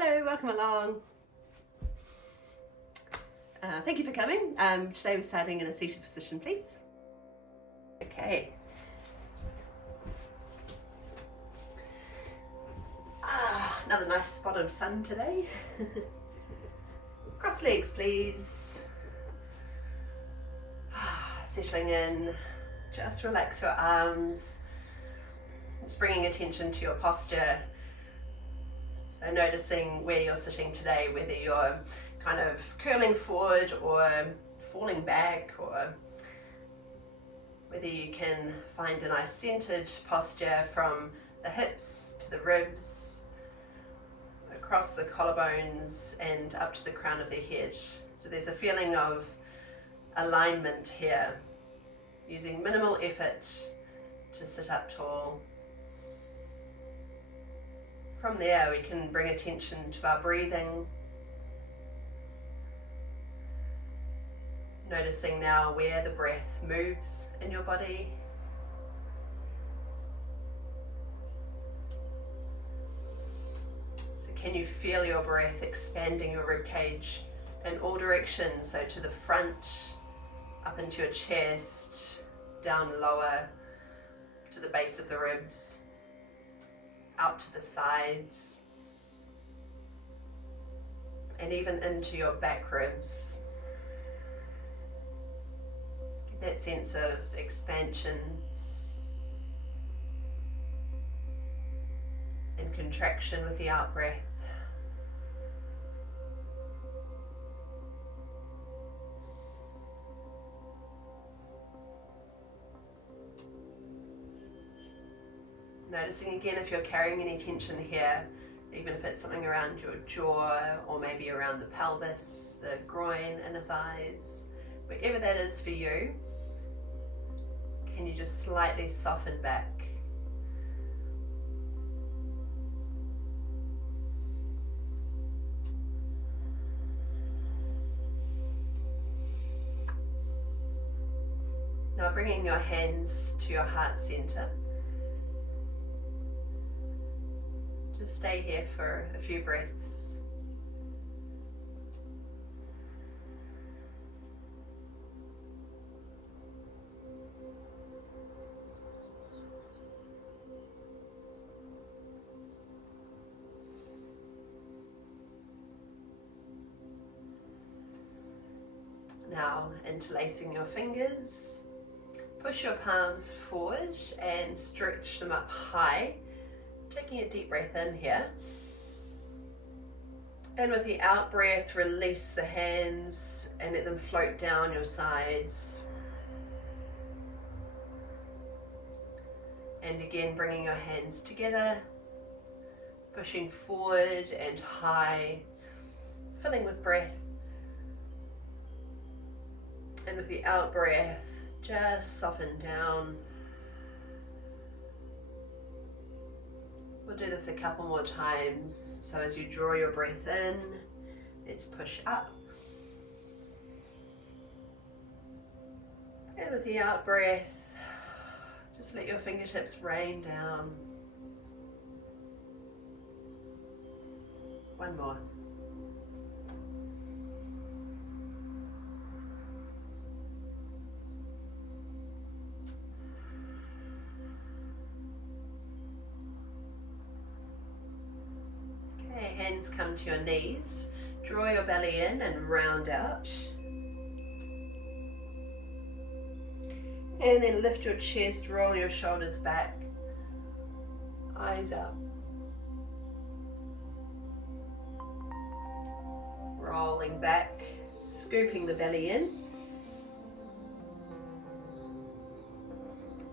Hello, welcome along. Thank you for coming. Today we're starting in a seated position, please. Okay. Another nice spot of sun today. Cross legs, please. Settling in. Just relax your arms. Just bringing attention to your posture. So noticing where you're sitting today, whether you're kind of curling forward or falling back, or whether you can find a nice centered posture from the hips to the ribs, across the collarbones and up to the crown of the head. So there's a feeling of alignment here, using minimal effort to sit up tall. From there we can bring attention to our breathing, noticing now where the breath moves in your body. So can you feel your breath expanding your ribcage in all directions, so to the front, up into your chest, down lower to the base of the ribs, out to the sides, and even into your back ribs. Get that sense of expansion and contraction with the out breath. Noticing again if you're carrying any tension here, even if it's something around your jaw or maybe around the pelvis, the groin, inner thighs, wherever that is for you, can you just slightly soften back? Now bringing your hands to your heart center. Just stay here for a few breaths. Now interlacing your fingers, push your palms forward and stretch them up high. Taking a deep breath in here, and with the out breath release the hands and let them float down your sides. And again bringing your hands together, pushing forward and high, filling with breath, and with the out breath just soften down. We'll do this a couple more times. So as you draw your breath in, let's push up. And with the out breath, just let your fingertips rain down. One more. Hands come to your knees, draw your belly in and round out. And then lift your chest, roll your shoulders back, eyes up. Rolling back, scooping the belly in.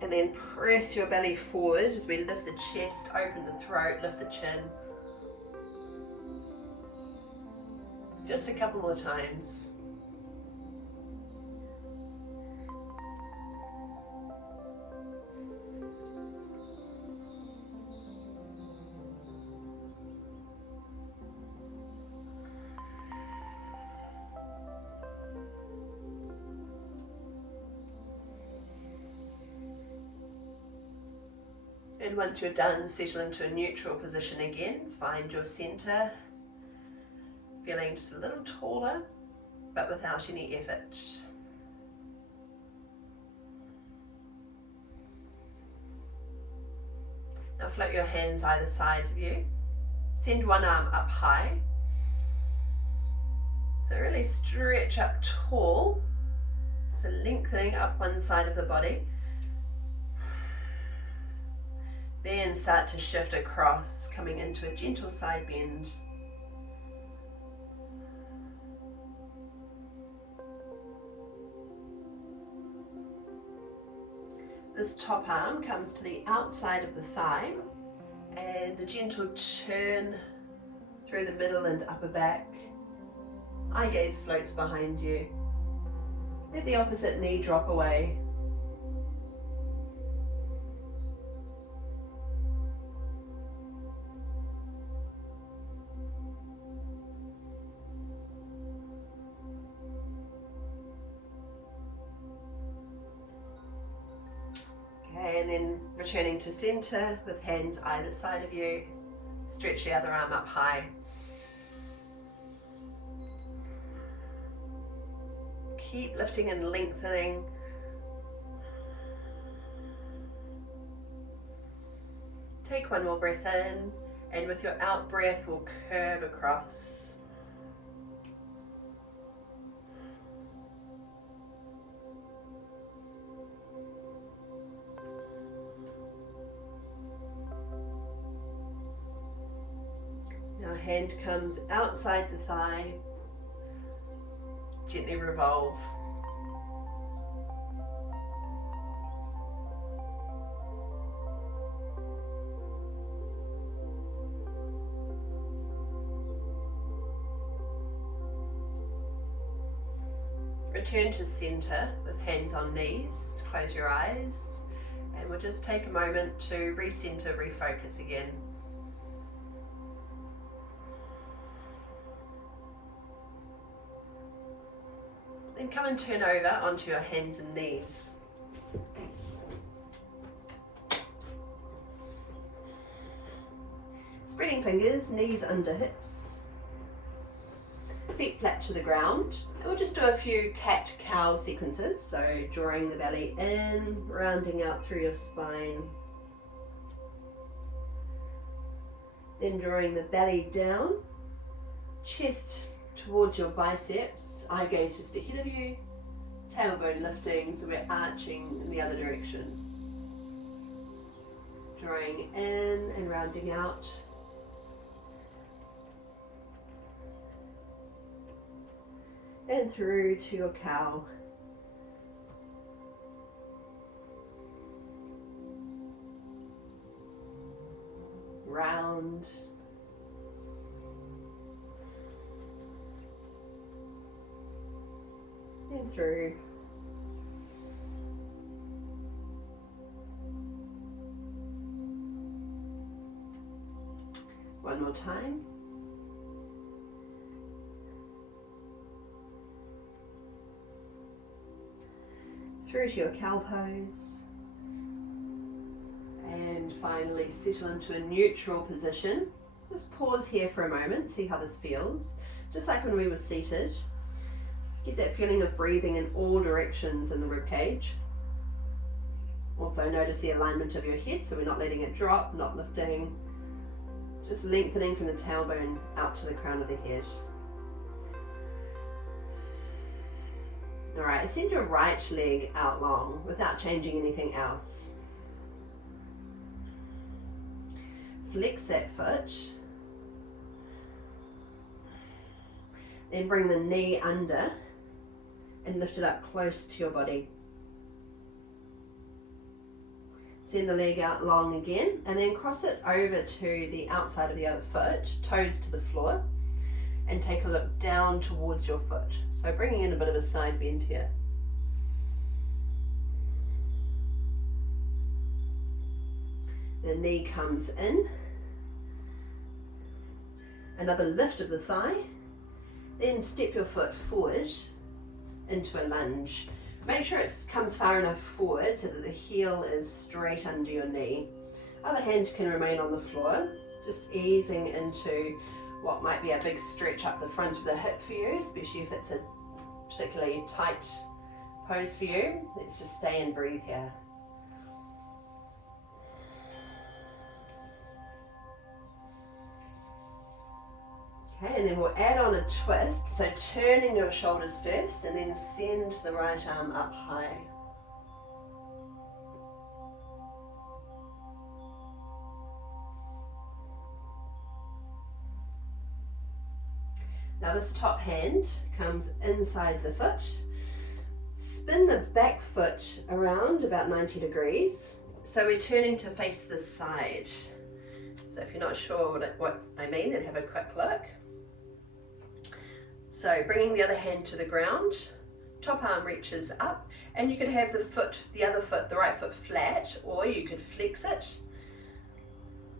And then press your belly forward as we lift the chest, open the throat, lift the chin. Just a couple more times. And once you're done, settle into a neutral position again. Find your center. feeling just a little taller, but without any effort. Now float your hands either side of you. Send one arm up high. So really stretch up tall. So lengthening up one side of the body. Then start to shift across, coming into a gentle side bend. This top arm comes to the outside of the thigh, and a gentle turn through the middle and upper back. Eye gaze floats behind you. Let the opposite knee drop away. Okay, and then returning to center with hands either side of you. Stretch the other arm up high. Keep lifting and lengthening. Take one more breath in, and with your out breath, we'll curve across. Now hand comes outside the thigh. Gently revolve. Return to center with hands on knees. Close your eyes, and we'll just take a moment to recenter, refocus again. Then come and turn over onto your hands and knees. Spreading fingers, knees under hips. Feet flat to the ground. And we'll just do a few cat-cow sequences. So drawing the belly in, rounding out through your spine. Then drawing the belly down, chest towards your biceps, eye gaze just ahead of you, tailbone lifting, so we're arching in the other direction. Drawing in and rounding out. And through to your cow. Round. And through. One more time. Through to your cow pose. And finally settle into a neutral position. Just pause here for a moment, see how this feels. Just like when we were seated. Get that feeling of breathing in all directions in the ribcage. Also notice the alignment of your head, so we're not letting it drop, not lifting. Just lengthening from the tailbone out to the crown of the head. Alright, send your right leg out long without changing anything else. Flex that foot. Then bring the knee under and lift it up close to your body. Send the leg out long again, and then cross it over to the outside of the other foot, toes to the floor, and take a look down towards your foot. So bringing in a bit of a side bend here. The knee comes in, another lift of the thigh, then step your foot forward into a lunge. Make sure it comes far enough forward so that the heel is straight under your knee. Other hand can remain on the floor, just easing into what might be a big stretch up the front of the hip for you, especially if it's a particularly tight pose for you. Let's just stay and breathe here. Okay, and then we'll add on a twist, so turning your shoulders first and then send the right arm up high. Now this top hand comes inside the foot. Spin the back foot around about 90 degrees. So we're turning to face this side. So if you're not sure what I mean, then have a quick look. So bringing the other hand to the ground, top arm reaches up, and you could have the right foot flat, or you could flex it.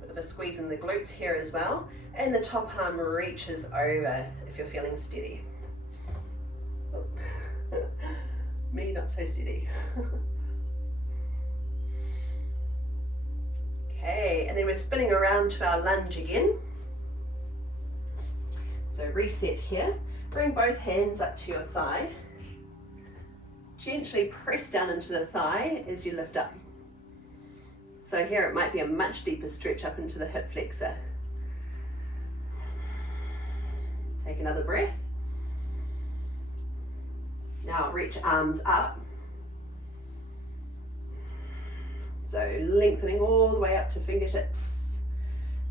Bit of a squeeze in the glutes here as well. And the top arm reaches over if you're feeling steady. Me, not so steady. Okay, and then we're spinning around to our lunge again. So reset here. Bring both hands up to your thigh. Gently press down into the thigh as you lift up. So here it might be a much deeper stretch up into the hip flexor. Take another breath. Now reach arms up. So lengthening all the way up to fingertips.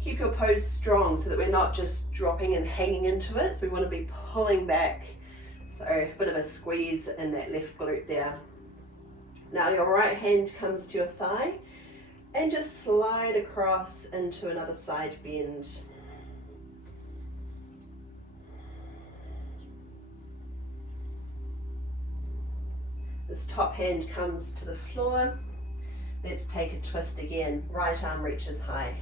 Keep your pose strong so that we're not just dropping and hanging into it. So we want to be pulling back. So a bit of a squeeze in that left glute there. Now your right hand comes to your thigh and just slide across into another side bend. This top hand comes to the floor. Let's take a twist again. Right arm reaches high.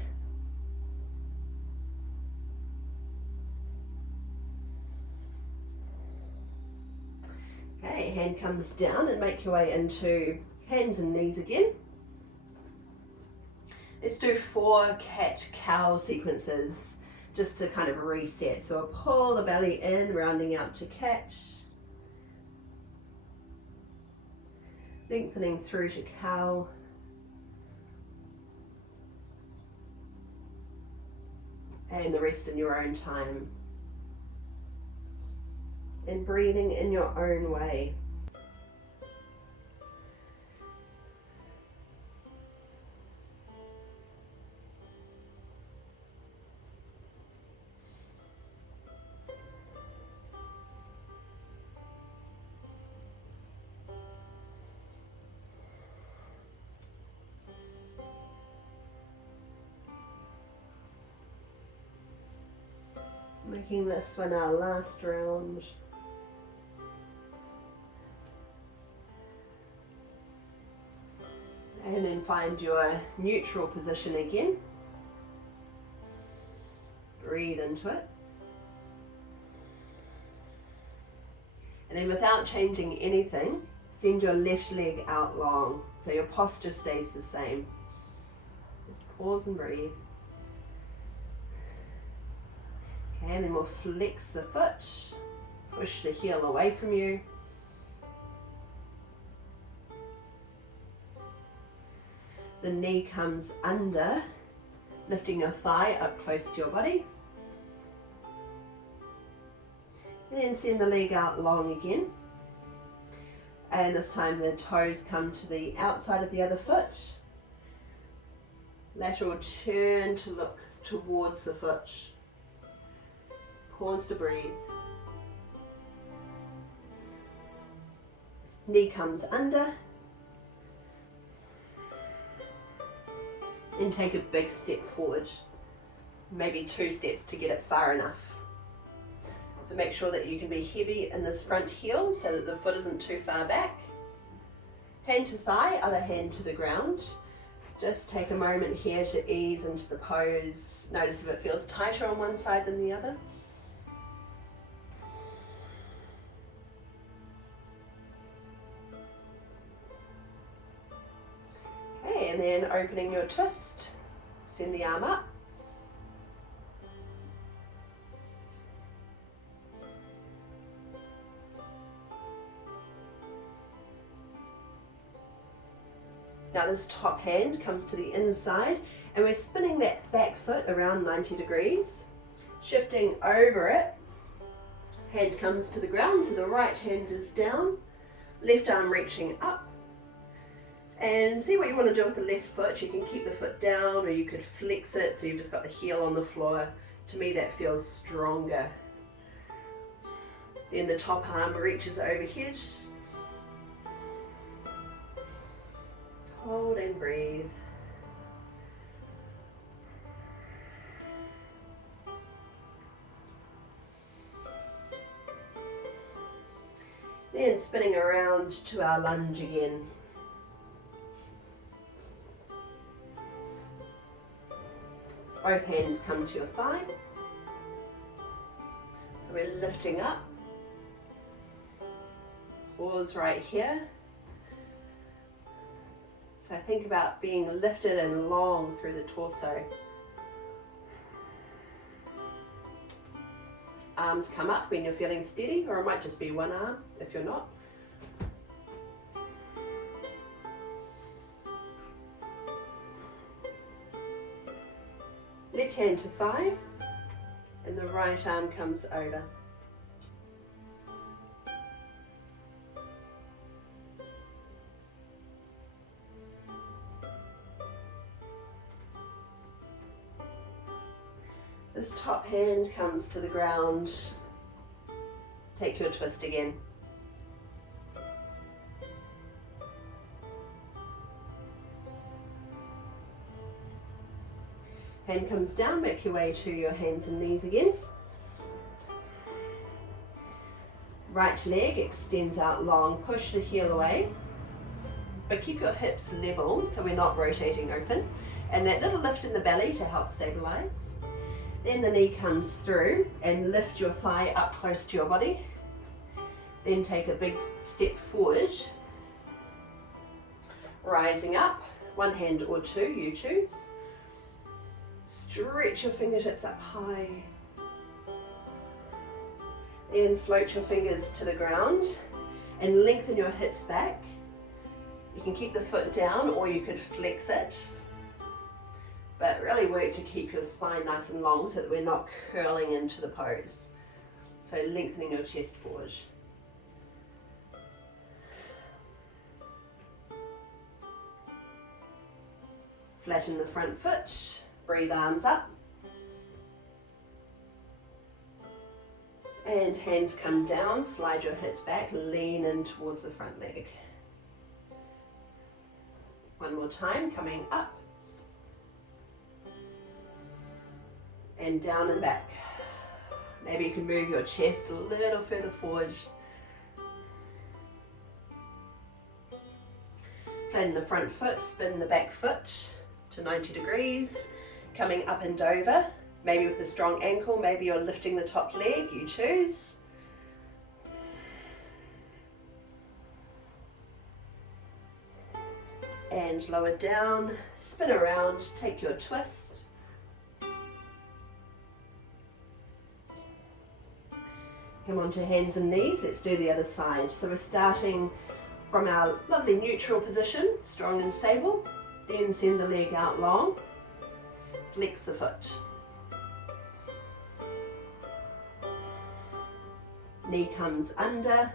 Okay, hand comes down and make your way into hands and knees again. Let's do 4 cat-cow sequences just to kind of reset. So I'll pull the belly in, rounding out to cat. Lengthening through to cow. And the rest in your own time. And breathing in your own way. Making this one our last round. And then find your neutral position again. Breathe into it. And then without changing anything, send your left leg out long so your posture stays the same. Just pause and breathe. Okay, and then we'll flex the foot, push the heel away from you. The knee comes under, lifting your thigh up close to your body. And then send the leg out long again. And this time the toes come to the outside of the other foot. Lateral turn to look towards the foot. Pause to breathe. Knee comes under. And take a big step forward, maybe 2 steps to get it far enough. So make sure that you can be heavy in this front heel so that the foot isn't too far back. Hand to thigh, other hand to the ground. Just take a moment here to ease into the pose. Notice if it feels tighter on one side than the other. And then opening your twist, send the arm up. Now this top hand comes to the inside and we're spinning that back foot around 90 degrees, shifting over it. Hand comes to the ground, so the right hand is down, left arm reaching up. And see what you want to do with the left foot. You can keep the foot down or you could flex it so you've just got the heel on the floor. To me that feels stronger. Then the top arm reaches overhead. Hold and breathe. Then spinning around to our lunge again. Both hands come to your thigh. So we're lifting up. Pause right here. So think about being lifted and long through the torso. Arms come up when you're feeling steady, or it might just be one arm if you're not. Left hand to thigh, and the right arm comes over. This top hand comes to the ground. Take your twist again. Hand comes down, make your way to your hands and knees again. Right leg extends out long, push the heel away, but keep your hips level so we're not rotating open. And that little lift in the belly to help stabilize. Then the knee comes through and lift your thigh up close to your body. Then take a big step forward. Rising up, one hand or two, you choose. Stretch your fingertips up high. Then float your fingers to the ground and lengthen your hips back. You can keep the foot down or you could flex it. But really work to keep your spine nice and long so that we're not curling into the pose. So lengthening your chest forward. Flatten the front foot, breathe arms up. And hands come down, slide your hips back, lean in towards the front leg. One more time, coming up. And down and back. Maybe you can move your chest a little further forward. Flatten the front foot, spin the back foot to 90 degrees, coming up and over, maybe with a strong ankle, maybe you're lifting the top leg, you choose. And lower down, spin around, take your twist. Come on to hands and knees, let's do the other side. So we're starting from our lovely neutral position, strong and stable, then send the leg out long, flex the foot. Knee comes under,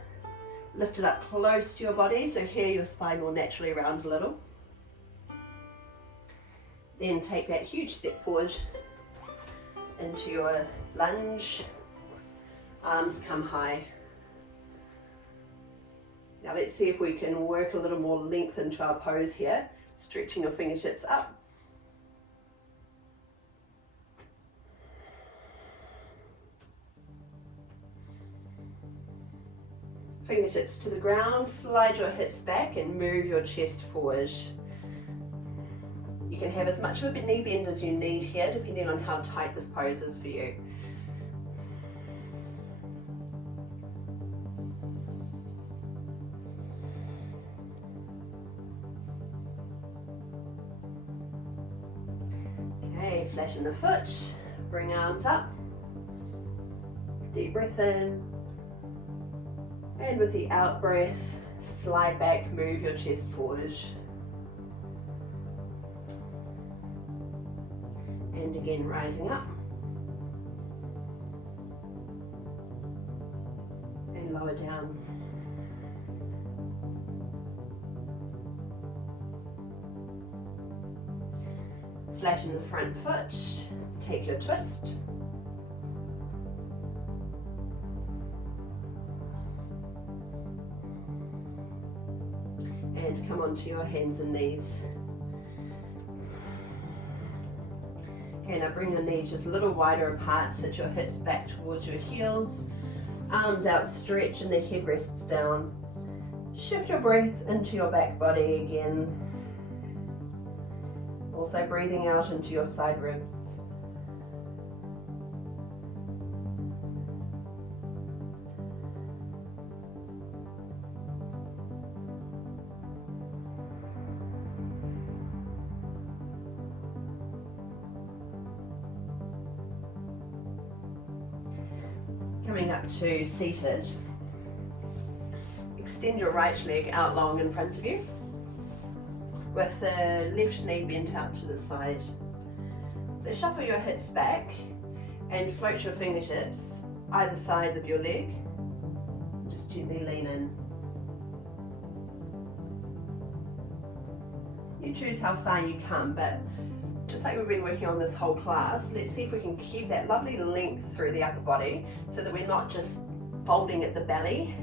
lift it up close to your body, so here your spine will naturally round a little. Then take that huge step forward into your lunge. Arms come high. Now let's see if we can work a little more length into our pose here, stretching your fingertips up. Fingertips to the ground, slide your hips back and move your chest forward. You can have as much of a knee bend as you need here, depending on how tight this pose is for you. Okay, flatten the foot, bring arms up, deep breath in, and with the out breath, slide back, move your chest forward. And again, rising up. And lower down. Flatten the front foot, take your twist. And come onto your hands and knees. Okay, now bring your knees just a little wider apart, sit your hips back towards your heels, arms outstretched and the head rests down. Shift your breath into your back body again. Also breathing out into your side ribs. Coming up to seated. Extend your right leg out long in front of you, with the left knee bent out to the side. So shuffle your hips back and float your fingertips either sides of your leg. Just gently lean in. You choose how far you come, but just like we've been working on this whole class, let's see if we can keep that lovely length through the upper body so that we're not just folding at the belly.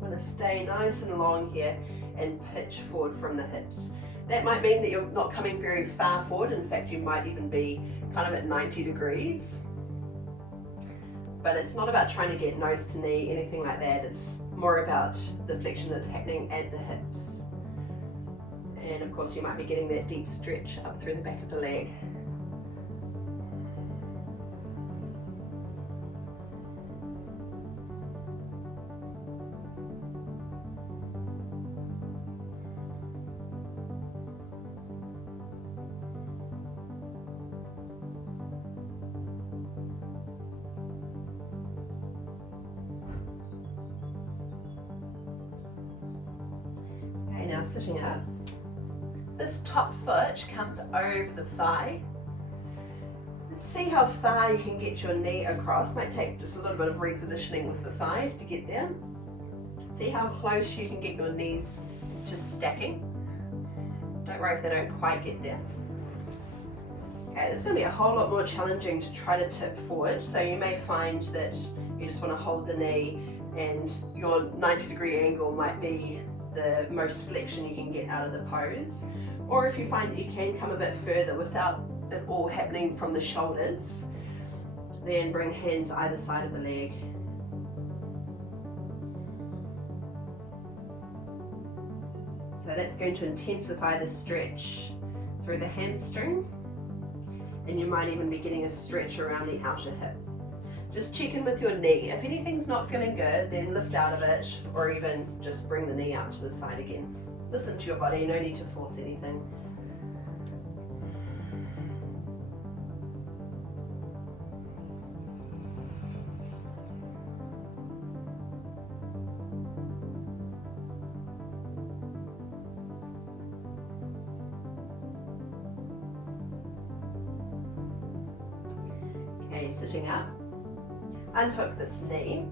We're going to stay nice and long here and pitch forward from the hips. That might mean that you're not coming very far forward. In fact, you might even be kind of at 90 degrees. But it's not about trying to get nose to knee, anything like that. It's more about the flexion that's happening at the hips. And of course, you might be getting that deep stretch up through the back of the leg. Okay, now sitting up. This top foot comes over the thigh. See how far you can get your knee across. Might take just a little bit of repositioning with the thighs to get there. See how close you can get your knees to stacking. Don't worry if they don't quite get there. Okay, it's going to be a whole lot more challenging to try to tip forward, so you may find that you just want to hold the knee and your 90-degree angle might be the most flexion you can get out of the pose. Or if you find that you can come a bit further without it all happening from the shoulders, then bring hands either side of the leg. So that's going to intensify the stretch through the hamstring, and you might even be getting a stretch around the outer hip. Just check in with your knee. If anything's not feeling good, then lift out of it, or even just bring the knee out to the side again. Listen to your body, no need to force anything. Okay, sitting up. Unhook this knee.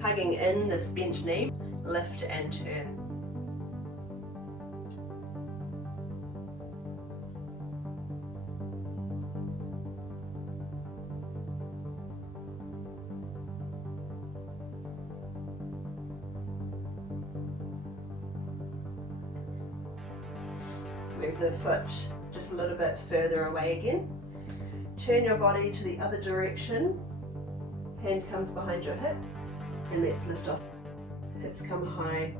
Hugging in this bent knee, lift and turn. Move the foot just a little bit further away again. Turn your body to the other direction. Hand comes behind your hip and let's lift up. Hips come high.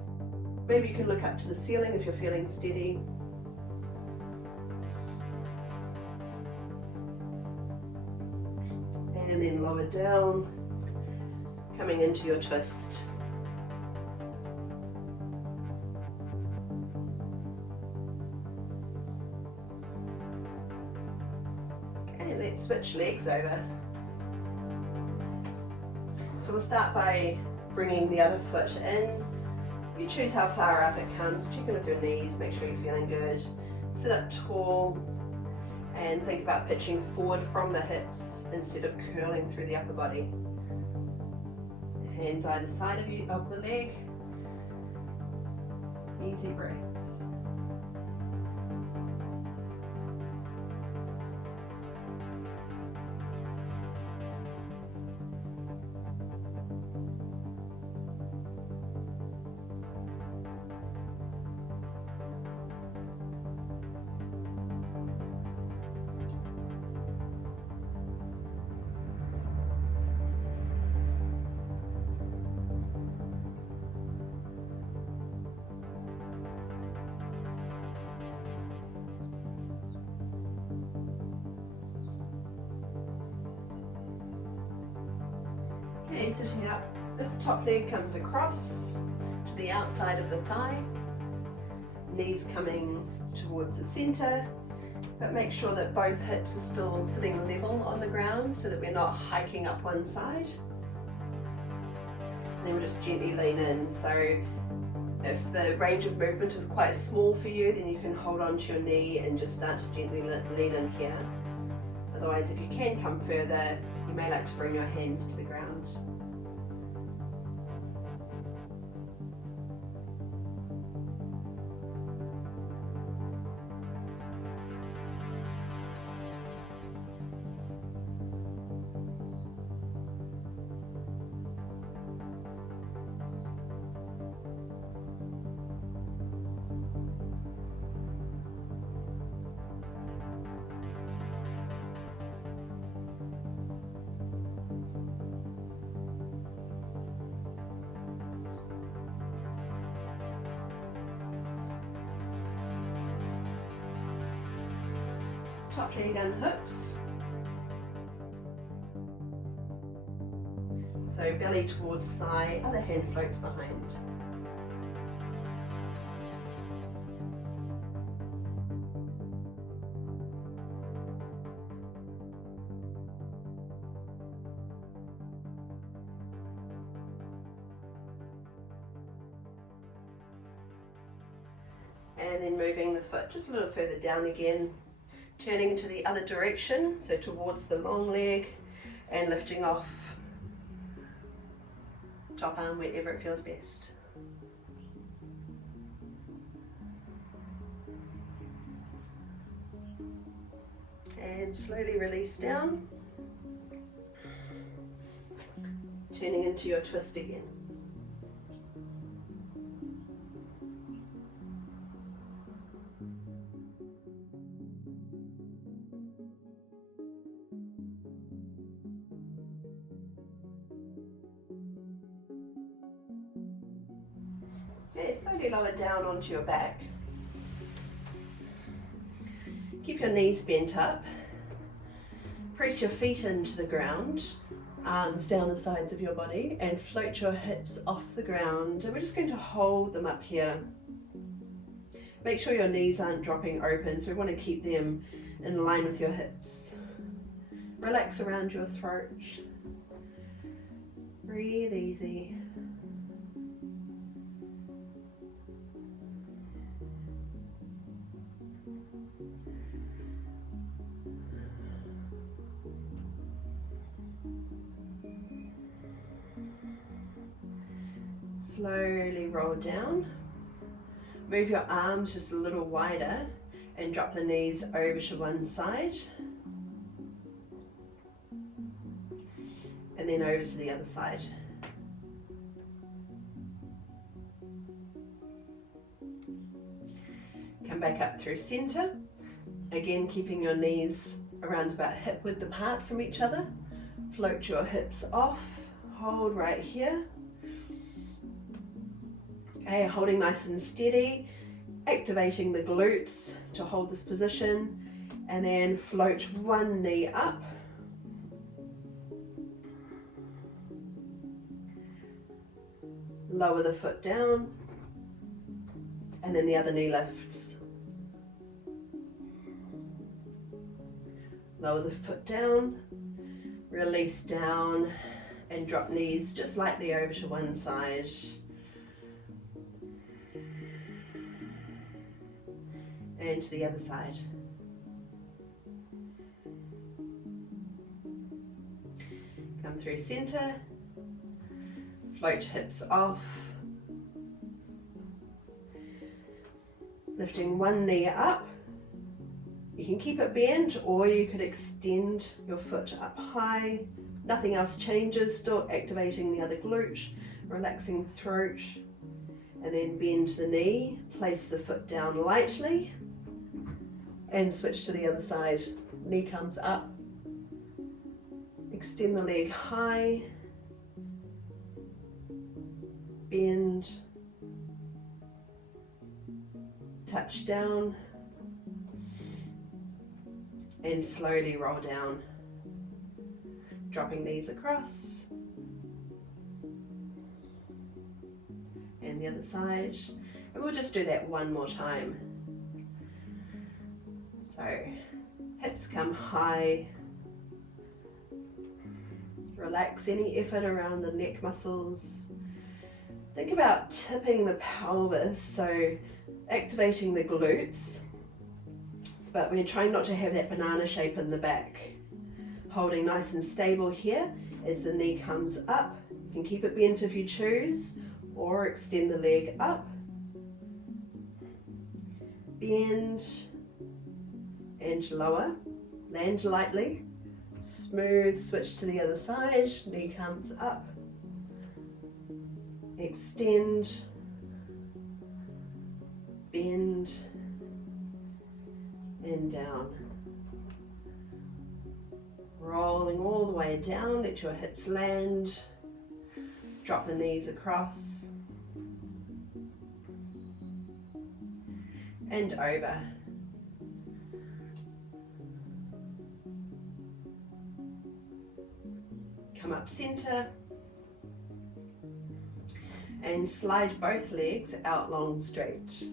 Maybe you can look up to the ceiling if you're feeling steady. And then lower down, coming into your twist. Let's switch legs over. So we'll start by bringing the other foot in. You choose how far up it comes. Check in with your knees, make sure you're feeling good. Sit up tall And think about pitching forward from the hips instead of curling through the upper body. Hands either side of the leg. Easy breaths. Okay, sitting up, this top leg comes across to the outside of the thigh, knees coming towards the center, but make sure that both hips are still sitting level on the ground so that we're not hiking up one side. And then we'll just gently lean in. So if the range of movement is quite small for you, then you can hold on to your knee and just start to gently lean in here. Otherwise, if you can come further, you may like to bring your hands to the ground. Top leg unhooks. So belly towards thigh, other hand floats behind. And then moving the foot just a little further down again, turning into the other direction, so towards the long leg, and lifting off top arm wherever it feels best. And slowly release down, turning into your twist again. Okay, slowly lower down onto your back. Keep your knees bent up. Press your feet into the ground, arms down the sides of your body, and float your hips off the ground. And we're just going to hold them up here. Make sure your knees aren't dropping open, so we want to keep them in line with your hips. Relax around your throat. Breathe easy. Slowly roll down. Move your arms just a little wider and drop the knees over to one side. And then over to the other side. Come back up through center. Again, keeping your knees around about hip width apart from each other. Float your hips off. Hold right here. Okay, holding nice and steady, activating the glutes to hold this position, and then float one knee up. Lower the foot down, and then the other knee lifts. Lower the foot down, release down, and drop knees just lightly over to one side. And to the other side. through center, float hips off, lifting one knee up. You can keep it bent, or you could extend your foot up high. Nothing else changes, still activating the other glute, relaxing the throat, and then bend the knee, place the foot down lightly, and switch to the other side. Knee comes up, extend the leg high, bend, touch down, and slowly roll down, dropping knees across, and the other side, and we'll just do that one more time. So hips come high, relax any effort around the neck muscles. Think about tipping the pelvis, so activating the glutes, but we're trying not to have that banana shape in the back. Holding nice and stable here as the knee comes up. You can keep it bent if you choose, or extend the leg up. Bend and lower, land lightly, smooth, switch to the other side, knee comes up, extend, bend, and down. Rolling all the way down, let your hips land, drop the knees across, and over. Come up center, and slide both legs out long straight.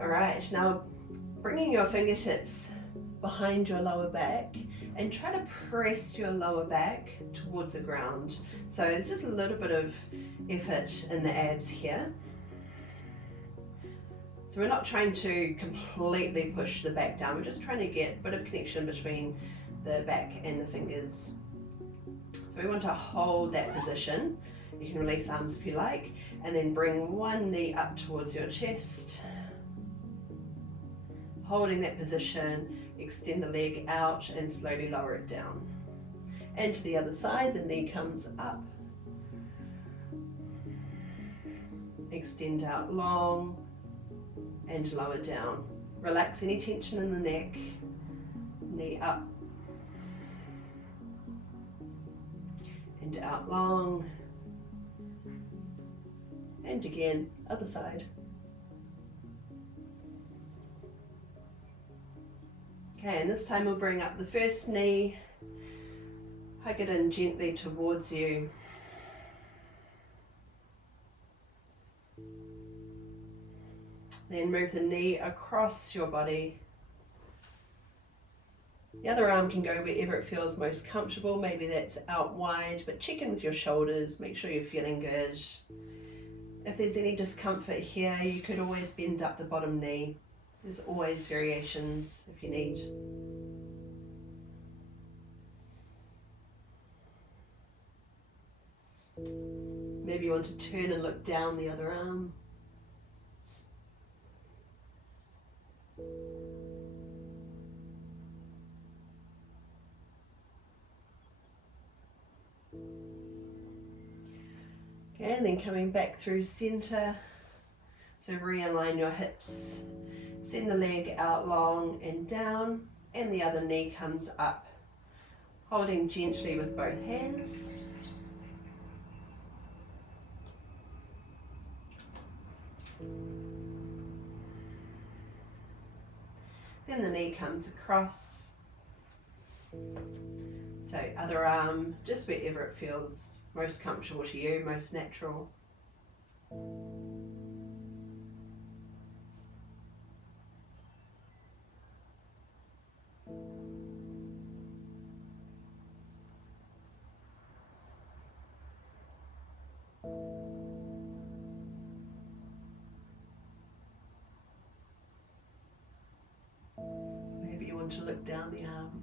Alright, now bringing your fingertips behind your lower back and try to press your lower back towards the ground. So it's just a little bit of effort in the abs here. So we're not trying to completely push the back down, we're just trying to get a bit of connection between the back and the fingers. So we want to hold that position. You can release arms if you like, and then bring one knee up towards your chest. Holding that position, extend the leg out and slowly lower it down. And to the other side, the knee comes up. Extend out long and lower down. Relax any tension in the neck, knee up and out long, and again, other side. Okay, and this time we'll bring up the first knee, hug it in gently towards you. Then move the knee across your body. The other arm can go wherever it feels most comfortable. Maybe that's out wide, but check in with your shoulders, make sure you're feeling good. If there's any discomfort here, you could always bend up the bottom knee. There's always variations if you need. Maybe you want to turn and look down the other arm. Okay, and then coming back through center. So realign your hips. Send the leg out long and down, and the other knee comes up. Holding gently with both hands. Then the knee comes across. So other arm, just wherever it feels most comfortable to you, most natural. down to look down the arm.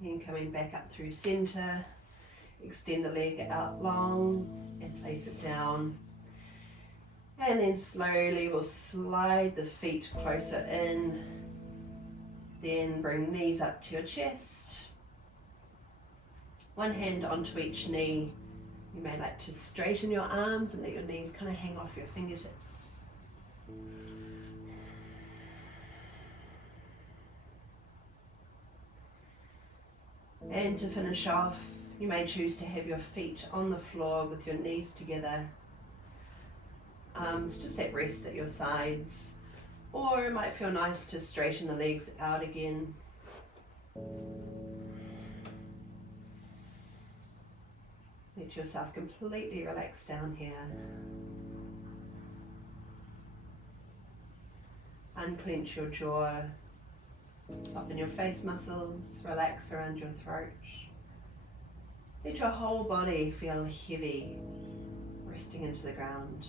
Then coming back up through center, extend the leg out long and place it down. And then slowly we'll slide the feet closer in. Then bring knees up to your chest. One hand onto each knee. You may like to straighten your arms and let your knees kind of hang off your fingertips. And to finish off, you may choose to have your feet on the floor with your knees together. Arms just at rest at your sides. Or it might feel nice to straighten the legs out again. Let yourself completely relax down here. Unclench your jaw. Soften your face muscles. Relax around your throat. Let your whole body feel heavy, resting into the ground.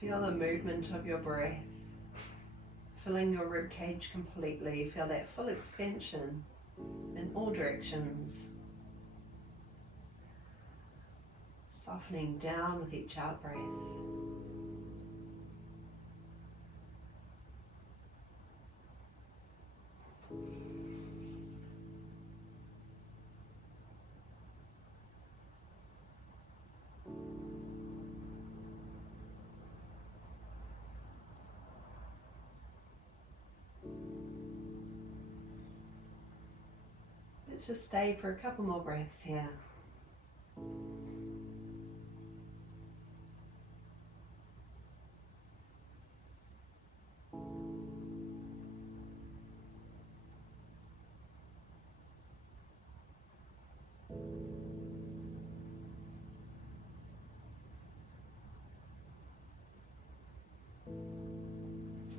Feel the movement of your breath, filling your rib cage completely. Feel that full expansion in all directions. Softening down with each out breath. Let's just stay for a couple more breaths here.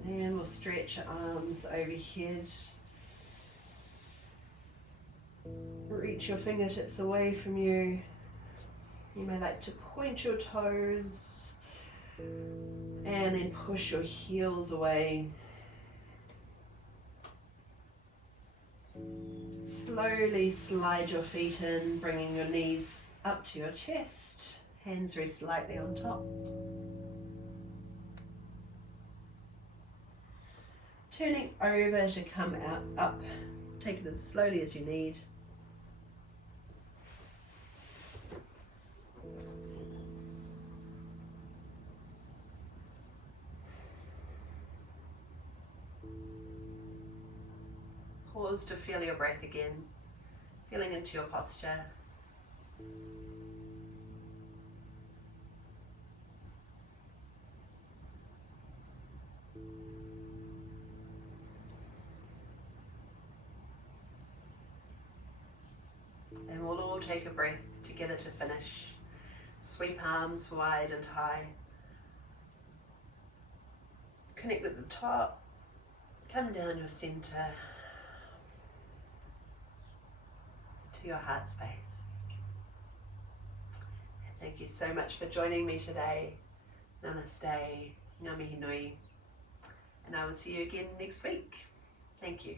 And we'll stretch your arms overhead. Reach your fingertips away from you. You may like to point your toes and then push your heels away. Slowly slide your feet in, bringing your knees up to your chest. Hands rest lightly on top. Turning over to come out, up. Take it as slowly as you need. Pause to feel your breath again, feeling into your posture. And we'll all take a breath together to finish. Sweep arms wide and high. Connect at the top. Come down your center to your heart space. And thank you so much for joining me today. Namaste, ngā mihi nui. And I will see you again next week. Thank you.